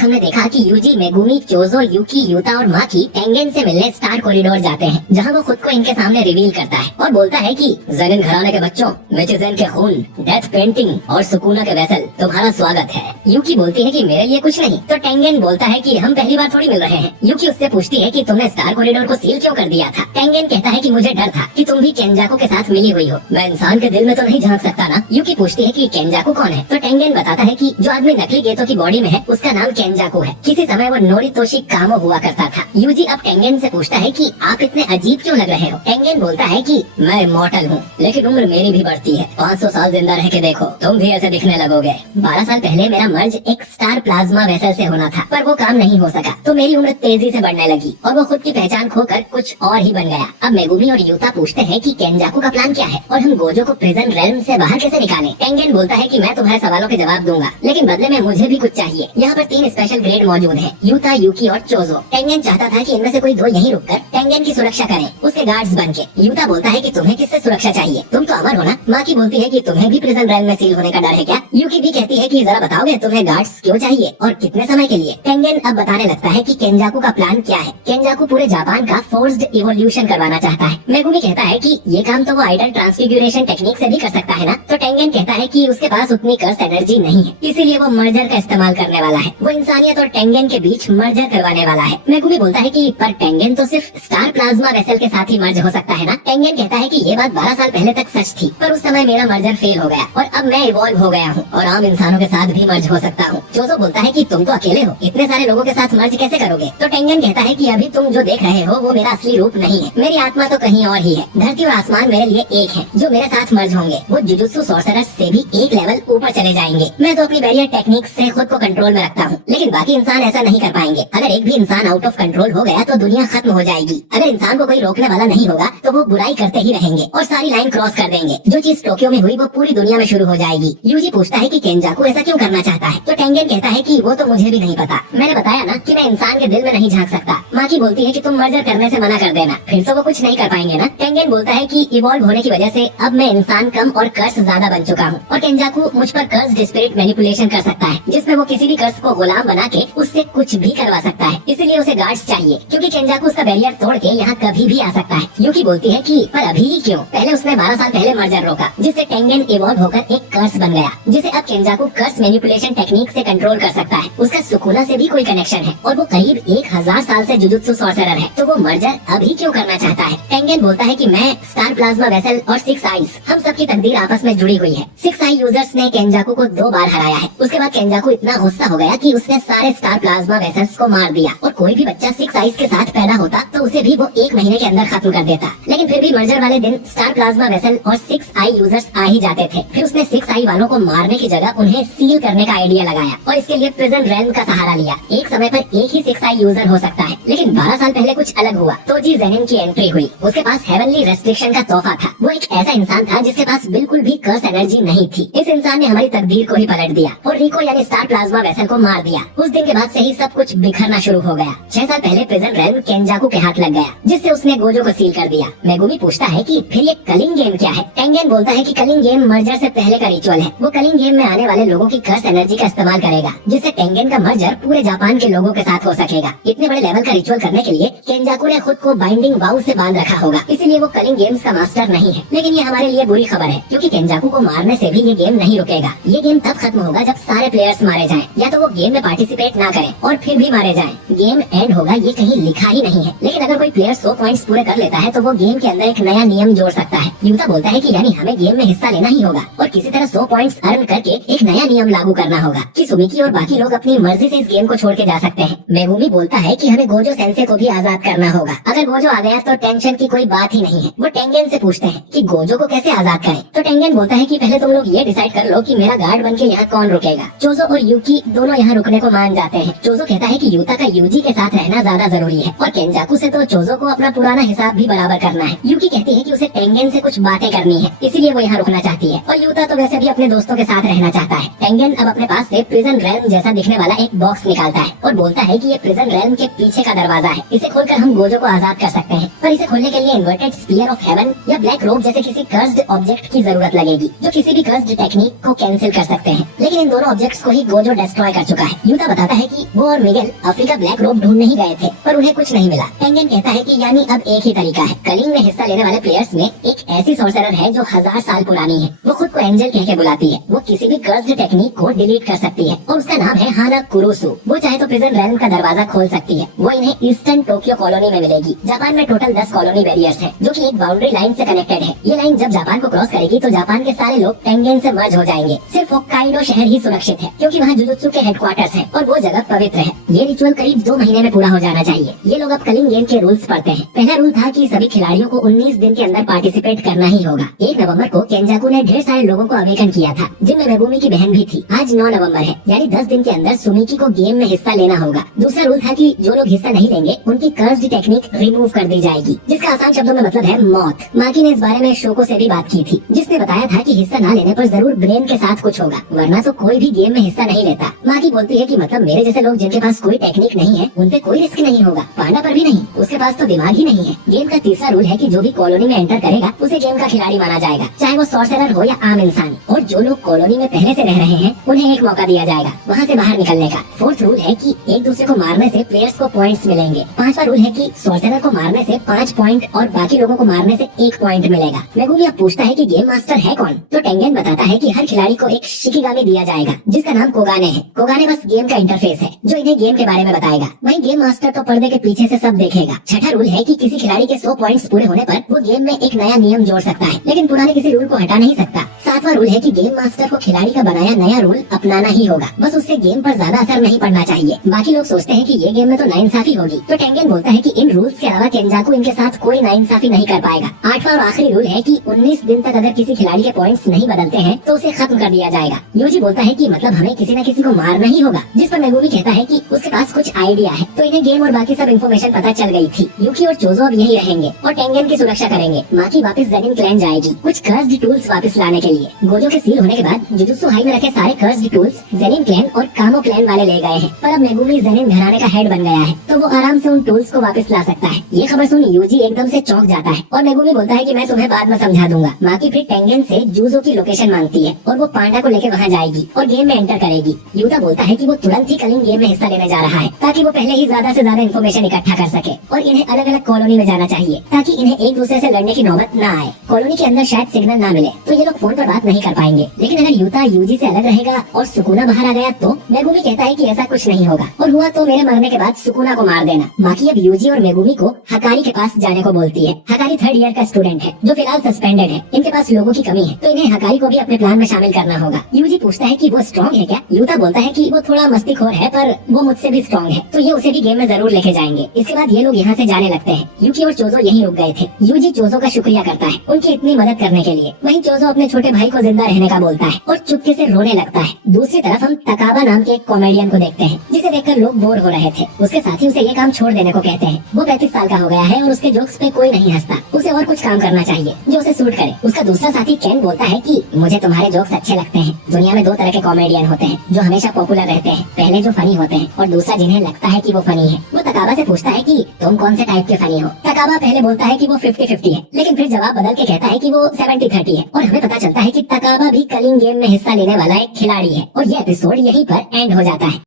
तक हमने देखा कि यूजी, मेगुमी, चोजो, यूकी, यूता और माकी टेंगेन से मिलने स्टार कॉरिडोर जाते हैं, जहाँ वो खुद को इनके सामने रिवील करता है और बोलता है कि ज़ेनिन घराने के बच्चों, मिचिज़न के खून, डेथ पेंटिंग और सुकुना के वेसल, तुम्हारा स्वागत है। यूकी बोलती है कि मेरे लिए कुछ नहीं, तो टेंगेन बोलता है कि हम पहली बार थोड़ी मिल रहे हैं। यूकी उससे पूछती है कि तुमने स्टार कॉरिडोर को सील क्यों कर दिया था। टेंगेन कहता है कि मुझे डर था कि तुम भी केंजाकू के साथ मिली हुई हो, मैं इंसान के दिल में तो नहीं झांक सकता ना। यूकी पूछती है कि केंजाकू कौन है, तो टेंगेन बताता है कि जो आदमी नकली गेतो की बॉडी में है उसका नाम केंजाकू है। किसी समय वो नोरितोशी कामो हुआ करता था। यूजी अब टेंगेन से पूछता है कि आप इतने अजीब क्यों लग रहे हो। टेंगेन बोलता है कि मैं इमॉर्टल हूँ, लेकिन उम्र मेरी भी बढ़ती है। 500 साल जिंदा रह के देखो, तुम भी ऐसे दिखने लगोगे। 12 साल पहले मेरा मर्ज एक स्टार प्लाज्मा वेसल से होना था, पर वो काम नहीं हो सका, तो मेरी उम्र तेजी से बढ़ने लगी और वो खुद की पहचान खोकर कुछ और ही बन गया। अब मेगुमी और यूता पूछते हैं कि केंजाकू का प्लान क्या है और हम गोजो को प्रिजन रेल्म से बाहर कैसे निकालें। टेंगेन बोलता है कि मैं तुम्हारे सवालों के जवाब दूंगा, लेकिन बदले में मुझे भी कुछ चाहिए। यहाँ पर 3 स्पेशल ग्रेड मौजूद हैं, यूता, यूकी और चोजो। टेंगेन चाहता था कि इनमें से कोई 2 यहीं रुककर टेंगेन की सुरक्षा करें, उसके गार्ड्स बनके। यूता बोलता है कि तुम्हें किससे सुरक्षा चाहिए, तुम तो अमर हो ना। माकी बोलती है कि तुम्हें भी प्रिजन रेल्म में सील होने का डर है क्या। यूकी भी कहती है कि जरा बताओगे तुम्हें गार्ड्स क्यों चाहिए और कितने समय के लिए। टेंगेन अब बताने लगता है कि केंजाकू का प्लान क्या है। केंजाकू पूरे जापान का फोर्स्ड इवोल्यूशन करवाना चाहता है। मेगुमी कहता है कि ये काम तो वो आइडल ट्रांसफिगुरेशन टेक्निक से भी कर सकता है ना। तो टेंगेन कहता है कि उसके पास उतनी कर्स एनर्जी नहीं है, इसीलिए वो मर्जर का इस्तेमाल करने वाला है। वो इंसानियत और टेंगेन के बीच मर्जर करवाने वाला है। मेगुमी बोलता है कि पर टेंगेन तो सिर्फ स्टार प्लाज्मा वेसल के साथ ही मर्ज हो सकता है ना। टेंगेन कहता है कि ये बात 12 साल पहले तक सच थी, पर उस समय मेरा मर्जर फेल हो गया और अब मैं इवॉल्व हो गया हूँ और आम इंसानों के साथ भी मर्ज हो सकता हूँ। चोजो बोलता है कि तुम तो अकेले हो, इतने सारे लोगों के साथ मर्ज कैसे करोगे। तो टेंगेन कहता है कि अभी तुम जो देख रहे हो वो मेरा असली रूप नहीं है, मेरी आत्मा तो कहीं और ही है। धरती और आसमान मेरे लिए एक है, जो मेरे साथ मर्ज होंगे वो जुजुत्सु सॉर्सरर्स से भी एक लेवल ऊपर चले जाएंगे। मैं तो अपनी बैरियर टेक्निक से खुद को कंट्रोल में रखता हूँ, लेकिन बाकी इंसान ऐसा नहीं कर पाएंगे। अगर एक भी इंसान आउट ऑफ कंट्रोल हो गया तो दुनिया खत्म हो जाएगी। अगर इंसान को कोई रोकने वाला नहीं होगा तो वो बुराई करते ही रहेंगे और सारी लाइन क्रॉस कर देंगे। जो चीज टोक्यो में हुई वो पूरी दुनिया में शुरू हो जाएगी। यूजी पूछता है कि केंजाकू ऐसा क्यों करना चाहता है, तो टेंगेन कहता है कि वो तो मुझे भी नहीं पता, मैंने बताया ना कि मैं इंसान के दिल में नहीं झांक सकता। माकी बोलती है कि तुम मर्जर करने से मना कर देना, फिर तो वो कुछ नहीं कर पाएंगे ना। टेंगेन बोलता है कि इवॉल्व होने की वजह से अब मैं इंसान कम और कर्स ज्यादा बन चुका हूँ और केंजाकू मुझ पर कर्स स्पिरिट मैनिपुलेशन कर सकता है, जिसमें वो किसी भी कर्स को गुलाम बना के उससे कुछ भी करवा सकता है। इसलिए उसे गार्ड्स चाहिए, क्योंकि केंजाकू उसका बैरियर तोड़ के यहाँ कभी भी आ सकता है। यूकी बोलती है कि पर अभी ही क्यों, पहले उसने 12 साल पहले मर्जर रोका, जिससे टेंगेन इवॉल्व होकर एक कर्स बन गया, जिसे अब केंजाकू कर्स मैनिपुलेशन टेक्निक से कंट्रोल कर सकता है। उसका सुकुना से भी कोई कनेक्शन है और वो करीब 1000 साल से जुजुत्सु सॉर्सरर है, तो वो मर्जर अभी क्यों करना चाहता है। टेंगेन बोलता है कि मैं, स्टार प्लाज्मा वेसल और 6 आईज, हम सबकी तकदीर आपस में जुड़ी हुई है। 6 आई यूजर्स ने केंजाकू को 2 बार हराया है। उसके बाद केंजाकू इतना गुस्सा हो गया कि उसने सारे स्टार प्लाज्मा वेसल्स को मार दिया और कोई भी बच्चा 6 आईज के साथ पैदा होता तो उसे भी वो 1 महीने के अंदर खत्म कर देता। लेकिन फिर भी मर्जर वाले दिन स्टार प्लाज्मा वेसल और 6 आई यूजर्स आ ही जाते थे। फिर उसने 6 आई वालों को मारने की जगह उन्हें सील करने का आइडिया लगाया और इसके लिए प्रिजन रेल्म का सहारा लिया। एक समय पर एक ही 6 आई यूजर हो सकता है, लेकिन 12 साल पहले कुछ अलग हुआ। तोजी ज़ेनिन की एंट्री हुई। उसके पास हेवनली रेस्ट्रिक्शन का तोहफा था। वो एक ऐसा इंसान था जिसके पास बिल्कुल भी कर्स एनर्जी नहीं थी। इस इंसान ने हमारी तकदीर को ही पलट दिया और रिको यानी स्टार प्लाज्मा वेसल को मार दिया। उस दिन के बाद से ही सब कुछ बिखरना शुरू हो गया। 6 साल पहले प्रिजन रेल्म केंजाकू के हाथ लग गया, जिससे उसने गोजो को सील कर दिया। मेगुमी पूछता है कि फिर ये कलिंग गेम क्या है। टेंगेन बोलता है कि कलिंग गेम मर्जर से पहले का रिचुअल है। वो कलिंग गेम में आने वाले लोगों की कर्स एनर्जी का इस्तेमाल करेगा, जिससे टेंगेन का मर्जर पूरे जापान के लोगों के साथ हो सकेगा। इतने बड़े लेवल का रिचुअल करने के लिए केंजाकू ने खुद को बाइंडिंग वाउ से बांध रखा होगा, इसीलिए वो कलिंग गेम्स का मास्टर नहीं है। लेकिन ये हमारे लिए बुरी खबर है, क्योंकि केंजाकू को मारने से भी ये गेम नहीं रुकेगा। ये गेम तब खत्म होगा जब सारे प्लेयर्स मारे जाएं, या तो वो गेम में पार्टिसिपेट ना करें और फिर भी मारे जाएं। गेम एंड होगा ये कहीं लिखा ही नहीं है, लेकिन अगर कोई प्लेयर 100 पॉइंट्स पूरे कर लेता है तो वो गेम के अंदर एक नया नियम जोड़ सकता है। यूता बोलता है कि यानी हमें गेम में हिस्सा लेना ही होगा और किसी तरह 100 पॉइंट्स अर्न करके एक नया नियम लागू करना होगा कि सुमिकी और बाकी लोग अपनी मर्जी से इस गेम को छोड़ के जा सकते हैं। मेगुमी बोलता है कि हमें गोजो सेंसे को भी आजाद करना होगा। अगर गोजो आ गया तो टेंशन की कोई बात ही नहीं है। वो टेंगेन से पूछते हैं कि गोजो को कैसे आजाद करें, तो टेंगेन बोलता है कि पहले तुम लोग ये डिसाइड कर लो कि मेरा गार्ड बनके यहाँ कौन रुकेगा। चोजो और यूकी दोनों यहाँ रुकने को मान जाते हैं। चोजो कहता है कि यूता का यूजी के साथ रहना ज्यादा जरूरी है और केंजाकू से तो चोजो को अपना पुराना हिसाब भी बराबर करना है। यूकी कहती है कि उसे टेंगेन से कुछ बातें करनी है, इसीलिए वो यहाँ रुकना चाहती है और यूता तो वैसे भी अपने दोस्तों के साथ रहना चाहता है। टेंगेन अब अपने पास से प्रिजन रेल्म जैसा दिखने वाला एक बॉक्स निकालता है और बोलता है कि ये प्रिजन रेल्म के पीछे का दरवाजा है, इसे खोलकर हम गोजो को आजाद कर सकते हैं। पर इसे खोलने के लिए इन्वर्टेड स्पीयर ऑफ हेवन या ब्लैक रोब जैसे किसी कर्स्ड ऑब्जेक्ट की जरूरत लगेगी, जो किसी भी कर्स्ड टेक्निक को कैंसिल कर सकते हैं। लेकिन इन दोनों ऑब्जेक्ट्स को ही गोजो डिस्ट्रॉय कर चुका है। यूता बताता है कि वो और मिगेल अफ्रीका ब्लैक रोब ढूंढने ही गए थे, पर उन्हें कुछ नहीं मिला। टेंगन कहता है कि यानी अब एक ही तरीका है। कलिंग में हिस्सा लेने वाले प्लेयर्स में एक ऐसी सॉर्सरर है जो 1000 साल पुरानी है। वो खुद को एंजल कह के बुलाती है। वो किसी भी कर्स्ड टेक्निक को डिलीट कर सकती है और उसका नाम है हाना कुरुसु। वो चाहे तो प्रिजन रेल्म का दरवाजा खोल सकती है। वो इन्हें ईस्टर्न टोक्यो कॉलोनी में मिलेगी। जापान में टोटल 10 कॉलोनी बैरियर्स है जो कि एक बाउंड्री लाइन से कनेक्टेड है। ये लाइन जब जापान को क्रॉस करेगी तो जापान के सारे लोग टेंगन से मर्ज हो जाएंगे। सिर्फ होक्काइडो शहर ही सुरक्षित है क्योंकि वहाँ जुजुत्सु के हेडक्वार्टर्स है और वो जगह पवित्र है। ये रिचुअल करीब 2 महीने में पूरा हो जाना चाहिए। ये लोग अब कलिंग गेम के रूल्स पढ़ते हैं। पहला रूल था कि सभी खिलाड़ियों को 19 दिन के अंदर पार्टिसिपेट करना ही होगा। 1 नवंबर को केंजाकू ने ढेर सारे लोगों को अवेकन किया था जिनमें मेगुमी की बहन भी थी। आज 9 नवंबर है यानी 10 दिन के अंदर सुमिकी को गेम में हिस्सा लेना होगा। दूसरा रूल था कि जो लोग हिस्सा नहीं लेंगे उनकी कर्स्ड टेक्निक रिमूव कर दी जाएगी, जिसका आसान शब्दों में मतलब है मौत। माकी ने इस बारे में शोको से भी बात की थी, जिसने बताया था कि हिस्सा ना लेने पर जरूर ब्रेन के साथ कुछ होगा, वरना तो कोई भी गेम में हिस्सा नहीं लेता। माकी बोलती है कि मतलब मेरे जैसे लोग जिनके पास कोई टेक्निक नहीं है उन पे कोई रिस्क नहीं होगा। पांडा पर भी नहीं, उसके पास तो दिमाग ही नहीं है। गेम का तीसरा रूल है कि जो भी कॉलोनी में एंटर करेगा उसे गेम का खिलाड़ी माना जाएगा, चाहे वो सॉर्सरर हो या आम इंसान। और जो लोग कॉलोनी में पहले से रह रहे हैं उन्हें एक मौका दिया जाएगा वहाँ से बाहर निकलने का। फोर्थ रूल है कि एक दूसरे को मारने से प्लेयर्स को पॉइंट्स मिलेंगे। 5वां रूल है कि सॉर्सरर को मारने से 5 पॉइंट और बाकी लोगों को मारने से 1 पॉइंट मिलेगा। मेगुमी अब पूछता है कि गेम मास्टर है कौन, तो टेंगन बताता है कि हर खिलाड़ी को एक शिकिगामी दिया जाएगा जिसका नाम कोगाने है। कोगाने बस गेम का इंटरफेस है जो इन्हें गेम के बारे में बताएगा। वहीं गेम मास्टर तो पर्दे के पीछे से सब देखेगा। छठा रूल है कि किसी खिलाड़ी के 100 पॉइंट्स पूरे होने पर वो गेम में एक नया नियम जोड़ सकता है, लेकिन पुराने किसी रूल को हटा नहीं सकता। 7वां रूल है कि गेम मास्टर को खिलाड़ी का बनाया नया रूल अपनाना ही होगा, बस उससे गेम पर ज्यादा असर नहीं पड़ना चाहिए। बाकी लोग सोचते हैं कि ये गेम में तो नाइंसाफी होगी, तो टेंगन बोलता है कि इन रूल्स के अलावा केंजाकू इनके साथ कोई नाइंसाफी नहीं कर पाएगा। 8वां और आखिरी रूल है कि 19 दिन तक अगर किसी खिलाड़ी के पॉइंट्स नहीं बदलते हैं तो उसे खत्म कर दिया जाएगा। योजी बोलता है कि मतलब हमें किसी न किसी को मारना ही होगा, जिस पर मेगुमी कहता है कि उसके पास कुछ आइडिया है। तो इन्हें गेम और बाकी सब इन्फॉर्मेशन पता चल गई थी। यूकी और चोजो अब यही रहेंगे और टेंगन की सुरक्षा करेंगे। माकी वापस जेनिन क्लैन जाएगी कुछ कर्स्ड टूल्स वापस लाने के लिए। गोजो के सील होने के बाद जुजुत्सु हाई में रखे सारे कर्स्ड टूल्स जेनिन क्लैन और कामो क्लैन वाले ले गए हैं, पर अब मेगुमी जेनिन घराने का हेड बन गया है तो वो आराम से उन टूल्स को वापस ला सकता है। ये खबर सुन यूजी एकदम से चौंक जाता है और मेगुमी बोलता है कि मैं तुम्हें बाद में समझा दूंगा। माकी फिर टेंगन से जूजो की लोकेशन मांगती है और वो पांडा को लेकर वहाँ जाएगी और गेम में एंटर करेगी। यूता बोलता है कि वो तुरंत ही कलिंग गेम में हिस्सा लेने जा रहा है ताकि वो पहले ही ज्यादा से ज्यादा इन्फॉर्मेशन इकट्ठा कर सके और इन्हें अलग अलग कॉलोनी में जाना चाहिए ताकि इन्हें एक दूसरे से लड़ने की नौबत न आए। कॉलोनी के अंदर शायद सिग्नल ना मिले तो ये लोग फोन पर बात नहीं कर पाएंगे, लेकिन अगर यूता यूजी से अलग रहेगा और सुकुना बाहर आ गया तो मेगुमी कहता है कि ऐसा कुछ नहीं होगा और हुआ तो मेरे मरने के बाद सुकुना को मार देना। माकी अब यूजी और मेगुमी को हकारी के पास जाने को बोलती है। हकारी 3rd ईयर का स्टूडेंट है जो फिलहाल सस्पेंडेड है। इनके पास लोगों की कमी है तो इन्हें हकारी को भी अपने प्लान में शामिल करना होगा। यूजी पूछता है कि वो स्ट्रॉन्ग है क्या। यूता बोलता है कि वो थोड़ा मस्तीखोर है पर वो मुझसे भी स्ट्रॉन्ग है, तो ये उसे भी गेम में जरूर लेके जाएंगे। इसके बाद ये लोग यहाँ से जाने लगते हैं। यूकी और चोजो यहीं रुक गए थे। यूजी चोजो का शुक्रिया करता है उनकी इतनी मदद करने के लिए। वहीं चोजो अपने छोटे भाई को जिंदा रहने का बोलता है और चुपके से रोने लगता है। दूसरी तरफ हम तकाबा नाम के एक कॉमेडियन को देखते हैं जिसे देखकर लोग बोर हो रहे थे। उसके साथी उसे ये काम छोड़ देने को कहते हैं। वो 35 साल का हो गया है और उसके जोक्स पे कोई नहीं हंसता। उसे और कुछ काम करना चाहिए जो उसे सूट करे। उसका दूसरा साथी केन बोलता है कि मुझे तुम्हारे जोक्स अच्छे लगते हैं। दुनिया में 2 तरह के कॉमेडियन होते हैं, जो हमेशा पॉपुलर रहते हैं। पहले जो फनी होते हैं और दूसरा जिन्हें लगता है कि वो फनी है। वो तकाबा से पूछता है कि तुम कौन से टाइप के फनी हो। तकाबा पहले बोलता है कि वो 50-50 है, लेकिन फिर जवाब बदल के कहता है कि वो 70-30 है। और हमें पता चलता है कि तकाबा भी कलिंग गेम में हिस्सा लेने वाला एक खिलाड़ी है। और ये एपिसोड यहीं पर एंड हो जाता है।